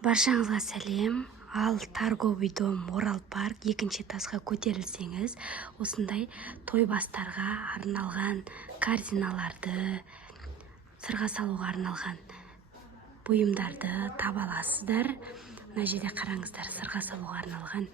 Баршаңызға сәлем. Ал торговый дом Орал парк 2-ші этажға көтерілсеңіз, осындай той бастарға арналған корзиналарды, сырға салуға арналған бұйымдарды таба аласыздар. Мына жерде қараңыздар, сырға салуға арналған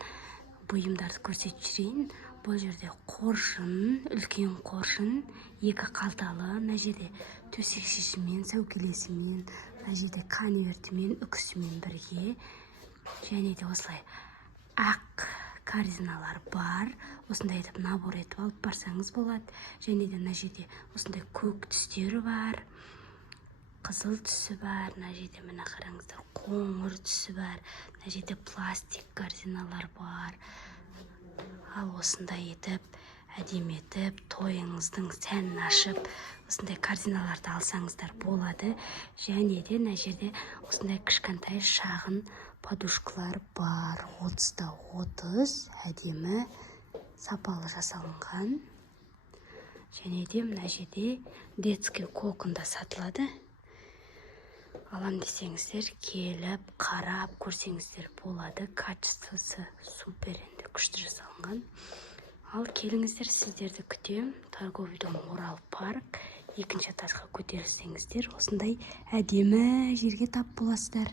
бұйымдарды көрсетіп жүрейін. Бұл жерде қоржын, үлкен қоржын, 2 қалталы, мына жерде төсек шешіммен, сәукелесімен, мына жерде конвертімен, үкісімен бірге, және де осылай ақ корзиналар бар. Осындай етіп набор етіп алып барсаңыз болады. Және де мына жерде осындай көк түстері бар, қызыл түсі бар, мына жерде мына қараңыздар, қоңыр түсі бар, мына жерде пластик корзиналар бар. Ал осындай етіп, әдемі етіп, тойыңыздың сәнін ашып, осындай корзиналарды алсаңыздар болады. Және де мына жерде осындай кішкентай шағын подушкалар бар. 30-та 30, әдемі, сапалы жасалынған. Және де мына жерде детский коконда сатылады. Алам десеңіздер, келіп, қарап көрсеңіздер болады. Качествосы супер, енді күшті жасалынған. Ал келіңіздер, сіздерді күтем. Торговый дом Орал парк 2-ші этажға көтерілсеңіздер, осындай әдемі жерге тап боласыздар.